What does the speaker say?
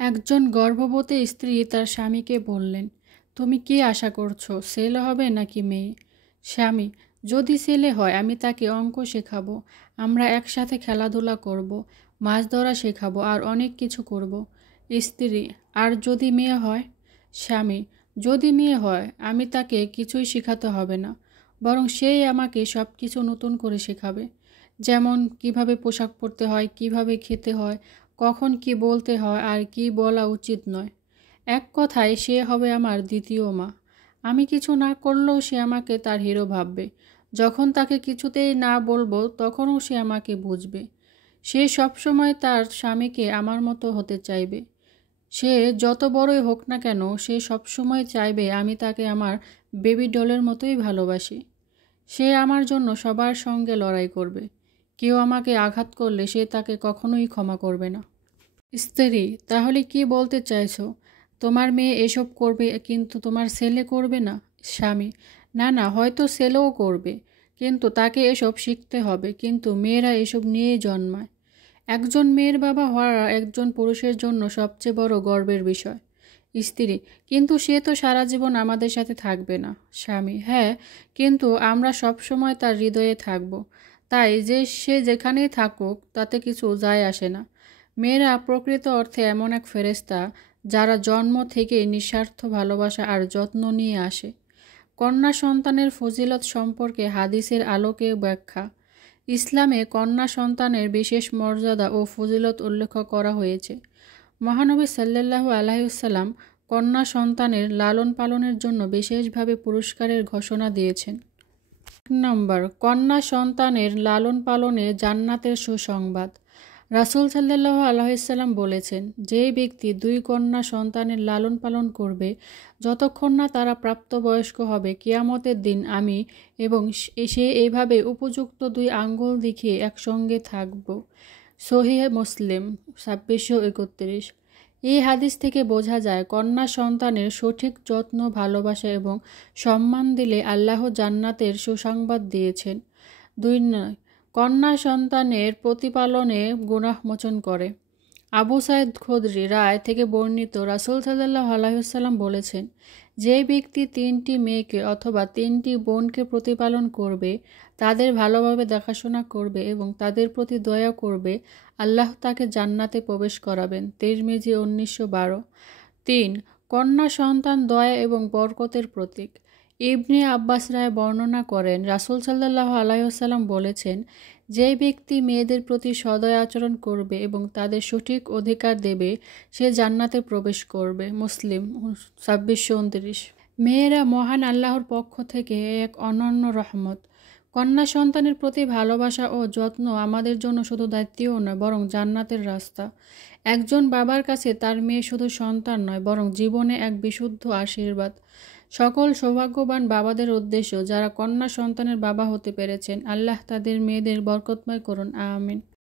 একজন গর্ভবতী স্ত্রী তার স্বামীকে বললেন, তুমি কি আশা করছো, ছেলে হবে নাকি মেয়ে? স্বামী, যদি ছেলে হয় আমি তাকে অঙ্ক শেখাবো, আমরা একসাথে খেলাধুলা করব, মাছ ধরা শেখাবো আর অনেক কিছু করব। স্ত্রী, আর যদি মেয়ে হয়? স্বামী, যদি মেয়ে হয় আমি তাকে কিছুই শেখাতে হবে না, বরং সেই আমাকে সব কিছু নতুন করে শেখাবে। যেমন কিভাবে পোশাক পরতে হয়, কিভাবে খেতে হয়, কখন কি বলতে হয় আর কি বলা উচিত নয়। এক কথায় সে হবে আমার দ্বিতীয় মা। আমি কিছু না করলেও সে আমাকে তার হিরো ভাববে। যখন তাকে কিছুতেই না বলবো তখনও সে আমাকে বুঝবে। সে সবসময় তার স্বামীকে আমার মতো হতে চাইবে। সে যত বড়ই হোক না কেন সে সবসময় চাইবে আমি তাকে আমার বেবি ডলের মতোই ভালোবাসি। সে আমার জন্য সবার সঙ্গে লড়াই করবে। কেউ আমাকে আঘাত করলে সে তাকে কখনোই ক্ষমা করবে না। স্ত্রী, তাহলে কি বলতে চাইছো? তোমার মেয়ে এসব করবে কিন্তু তোমার ছেলে করবে না? স্বামী, না না, হয়তো ছেলেও করবে, কিন্তু তাকে এসব শিখতে হবে। কিন্তু মেয়েরা এসব নিয়েই জন্মায়। একজন মেয়ের বাবা হওয়া একজন পুরুষের জন্য সবচেয়ে বড় গর্বের বিষয়। স্ত্রী, কিন্তু সে তো সারা জীবন আমাদের সাথে থাকবে না। স্বামী, হ্যাঁ, কিন্তু আমরা সব সময় তার হৃদয়ে থাকব। তাই যে সে যেখানেই থাকুক তাতে কিছু যায় আসে না। মেয়েরা প্রকৃত অর্থে এমন এক ফেরেশতা যারা জন্ম থেকে নিঃস্বার্থ ভালোবাসা আর যত্ন নিয়ে আসে। কন্যা সন্তানের ফজিলত সম্পর্কে হাদিসের আলোকে ব্যাখ্যা। ইসলামে কন্যা সন্তানের বিশেষ মর্যাদা ও ফজিলত উল্লেখ করা হয়েছে। মহানবী সাল্লাল্লাহু আলাইহি ওয়াসাল্লাম কন্যা সন্তানের লালন পালনের জন্য বিশেষভাবে পুরস্কারের ঘোষণা দিয়েছেন। 1 কন্যা সন্তানের লালন পালনে জান্নাতের সুসংবাদ। রাসূল সাল্লাল্লাহু আলাইহি ওয়াসাল্লাম বলেছেন, যে ব্যক্তি 2 কন্যা সন্তানের লালন পালন করবে যতক্ষণ না তারা প্রাপ্তবয়স্ক হবে, কিয়ামতের দিন আমি এবং সে এইভাবে উপযুক্ত 2 আঙ্গুল দেখিয়ে একসঙ্গে থাকব। সহিহ মুসলিম 2631। এই হাদিস থেকে বোঝা যায় কন্যা সন্তানের সঠিক যত্ন, ভালোবাসা এবং সম্মান দিলে আল্লাহ জান্নাতের সুসংবাদ দিয়েছেন। 2 কন্যা সন্তানের প্রতিপালনে গুনাহ মোচন করে। আবু সাঈদ খুদরী রায় থেকে বর্ণিত, রাসূল সাল্লাল্লাহু আলাইহি ওয়াসাল্লাম বলেছেন, যে ব্যক্তি 3টি মেয়েকে অথবা 3টি বোনকে প্রতিপালন করবে, তাদের ভালোভাবে দেখাশোনা করবে এবং তাদের প্রতি দয়া করবে, আল্লাহ তাকে জান্নাতে প্রবেশ করাবেন। তিরমিজি 1912। 3 কন্যা সন্তান দয়া এবং বরকতের প্রতীক। ইবনে আব্বাস রায় বর্ণনা করেন, রাসূল সাল্লাল্লাহু আলাইহি ওয়াসাল্লাম বলেছেন, যে ব্যক্তি মেয়েদের প্রতি সদয় আচরণ করবে এবং তাদের সঠিক অধিকার দেবে সে জান্নাতে প্রবেশ করবে। মুসলিম 2629। মেয়েরা মহান আল্লাহর পক্ষ থেকে এক অনন্য রহমত। কন্যা সন্তানের প্রতি ভালোবাসা ও যত্ন আমাদের জন্য শুধু দায়িত্বও নয়, বরং জান্নাতের রাস্তা। একজন বাবার কাছে তার মেয়ে শুধু সন্তান নয়, বরং জীবনে এক বিশুদ্ধ আশীর্বাদ। সকল সৌভাগ্যবান বাবাদের উদ্দেশ্য যারা কন্যা সন্তানের বাবা হতে পেরেছেন, আল্লাহ তাদের মেয়েদের বরকতময় করুন, আমিন।